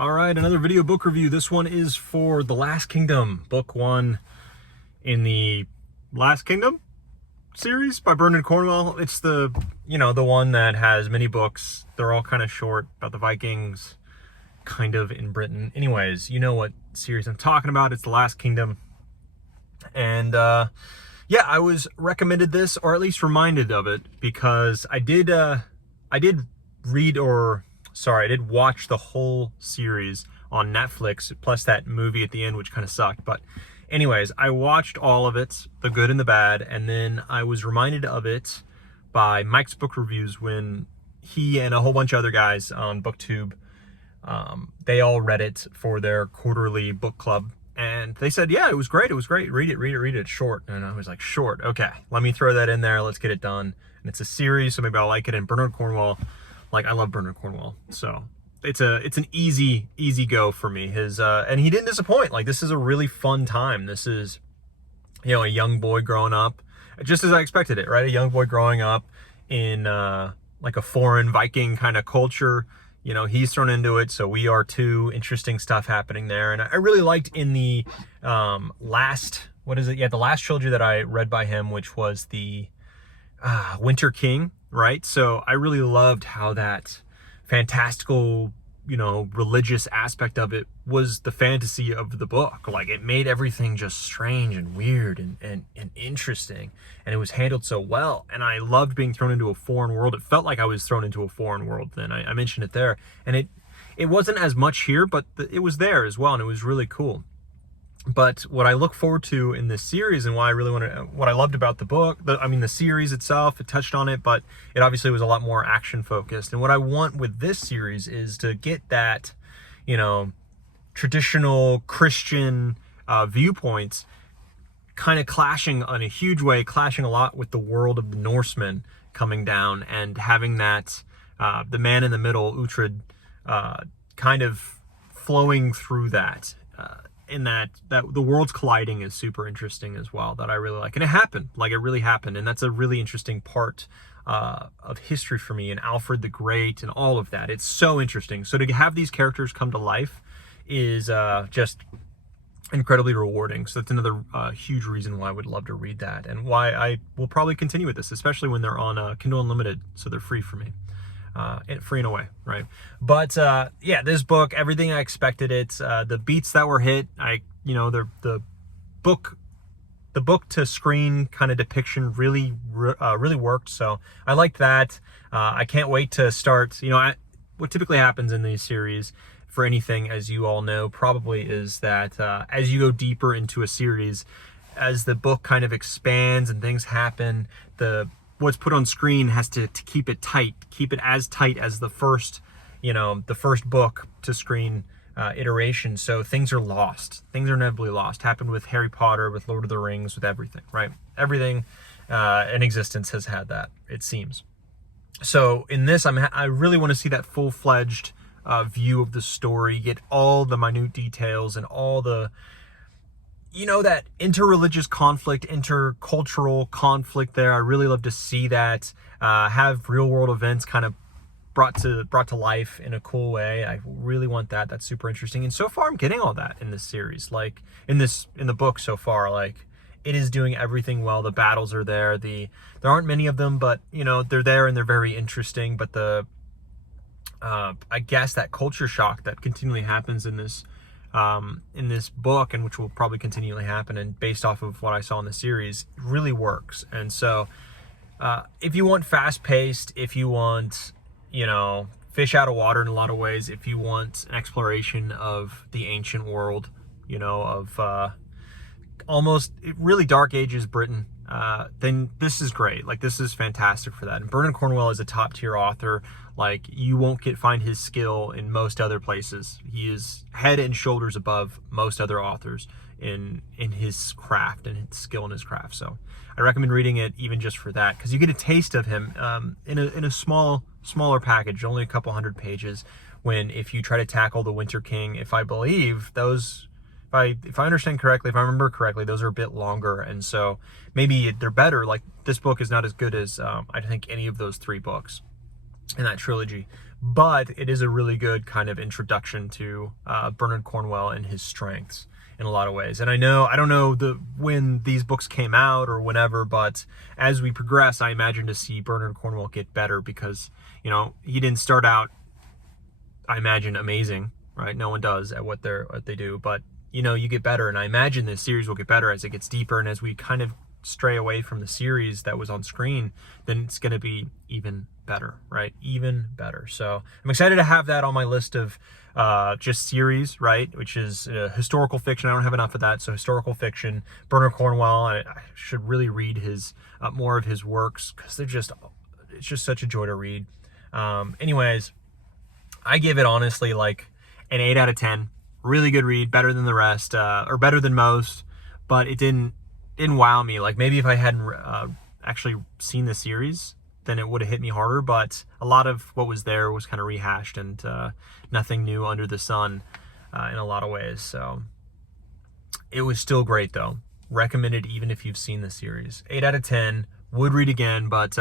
All right, another video book review. This one is for The Last Kingdom, book one in the Last Kingdom series by Bernard Cornwell. It's the one that has many books. They're all kind of short about the Vikings, kind of in Britain. Anyways, you know what series I'm talking about. It's The Last Kingdom. And yeah, I was recommended this, or at least reminded of it, because I did watch the whole series on Netflix, plus that movie at the end, which kind of sucked. But anyways, I watched all of it, the good and the bad, and then I was reminded of it by Mike's Book Reviews when he and a whole bunch of other guys on BookTube, they all read it for their quarterly book club. And they said, yeah, it was great. It was great. Read it. It's short. And I was like, short. Okay, let me throw that in there. Let's get it done. And it's a series, so maybe I'll like it. And Bernard Cornwell, I love Bernard Cornwell. So it's an easy go for me. And he didn't disappoint. This is a really fun time. This is, a young boy growing up, just as I expected it, right? A young boy growing up in a foreign Viking kind of culture. He's thrown into it, so we are too. Interesting stuff happening there. And I really liked in the last trilogy that I read by him, which was the Winter King, right? So I really loved how that fantastical, religious aspect of it was the fantasy of the book. It made everything just strange and weird and interesting, and it was handled so well. And I loved being thrown into a foreign world. It felt like I was thrown into a foreign world then. I mentioned it there, and it wasn't as much here, but it was there as well, and it was really cool. But what I look forward to in this series, and what I loved about the book, the series itself, it touched on it, but it obviously was a lot more action focused. And what I want with this series is to get that, traditional Christian viewpoints kind of clashing in a huge way, clashing a lot with the world of the Norsemen coming down, and having that, the man in the middle, Uhtred, kind of flowing through that. In that the worlds colliding is super interesting as well, that I really like. And it happened, it really happened. And that's a really interesting part of history for me, and Alfred the Great and all of that. It's so interesting. So to have these characters come to life is just incredibly rewarding. So that's another huge reason why I would love to read that, and why I will probably continue with this, especially when they're on Kindle Unlimited, so they're free for me. Free in a way, right? But yeah, this book, everything I expected it. The beats that were hit, the book to screen kind of depiction really worked. So I liked that. I can't wait to start. What typically happens in these series for anything, as you all know, probably, is that as you go deeper into a series, as the book kind of expands and things happen, what's put on screen has to keep it tight, keep it as tight as the first book to screen iteration. So things are lost. Things are inevitably lost. Happened with Harry Potter, with Lord of the Rings, with everything, right? Everything in existence has had that, it seems. So in this, I really want to see that full-fledged view of the story, get all the minute details and all the, that interreligious conflict, intercultural conflict there. I really love to see that, have real world events kind of brought to life in a cool way. I really want that. That's super interesting. And so far I'm getting all that in this series, in the book so far. It is doing everything well. The battles are there. There aren't many of them, but they're there and they're very interesting. But I guess that culture shock that continually happens in this book, and which will probably continually happen, and based off of what I saw in the series, really works. And so if you want fast-paced, if you want fish out of water in a lot of ways, if you want an exploration of the ancient world, of almost really dark ages Britain, then this is great. This is fantastic for that. And Bernard Cornwell is a top-tier author. You won't find his skill in most other places. He is head and shoulders above most other authors in his craft and his skill in his craft. So I recommend reading it even just for that, because you get a taste of him in a smaller package, only a couple hundred pages. If you try to tackle the Winter King, if I understand correctly, if I remember correctly, those are a bit longer, and so maybe they're better. This book is not as good as I think any of those three books in that trilogy, but it is a really good kind of introduction to Bernard Cornwell and his strengths in a lot of ways. And I don't know when these books came out or whenever, but as we progress, I imagine to see Bernard Cornwell get better because, he didn't start out, I imagine, amazing, right? No one does at what they do, but you get better, and I imagine this series will get better as it gets deeper, and as we kind of stray away from the series that was on screen, then it's going to be even better, right? Even better. So I'm excited to have that on my list of just series, right? Which is historical fiction. I don't have enough of that, so historical fiction. Bernard Cornwell. I should really read his more of his works because it's just such a joy to read. Anyways, I give it honestly like an 8 out of 10. Really good read, better than the rest, or better than most, but it didn't wow me. Like maybe if I hadn't actually seen the series, then it would have hit me harder, but a lot of what was there was kind of rehashed and nothing new under the sun in a lot of ways. So it was still great though. Recommended even if you've seen the series. 8 out of 10, would read again, but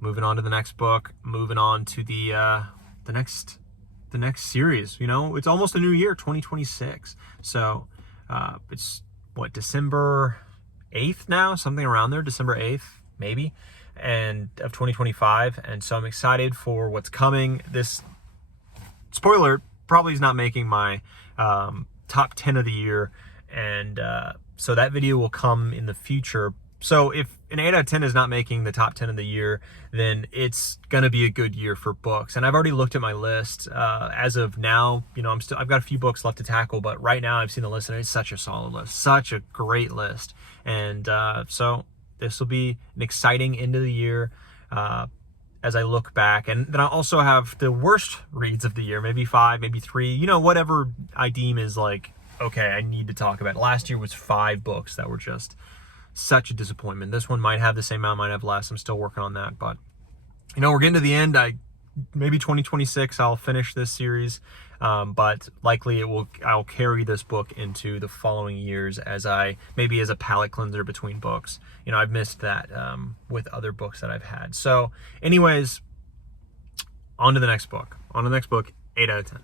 moving on to the next book, moving on to the next series. It's almost a new year, 2026. So it's December 8th now, something around there, December 8th maybe, and of 2025. And so I'm excited for what's coming. This, spoiler, probably is not making my top 10 of the year, and so that video will come in the future. So if an 8 out of 10 is not making the top 10 of the year, then it's going to be a good year for books. And I've already looked at my list. As of now, I've got a few books left to tackle, but right now I've seen the list and it's such a solid list, such a great list. And so this will be an exciting end of the year as I look back. And then I also have the worst reads of the year, maybe 5, maybe 3, whatever I deem is like, okay, I need to talk about it. Last year was 5 books that were just such a disappointment. This one might have the same amount, might have less. I'm still working on that, but we're getting to the end. Maybe 2026 I'll finish this series, but likely I'll carry this book into the following years as a palate cleanser between books. I've missed that with other books that I've had. So anyways, on to the next book. 8 out of 10.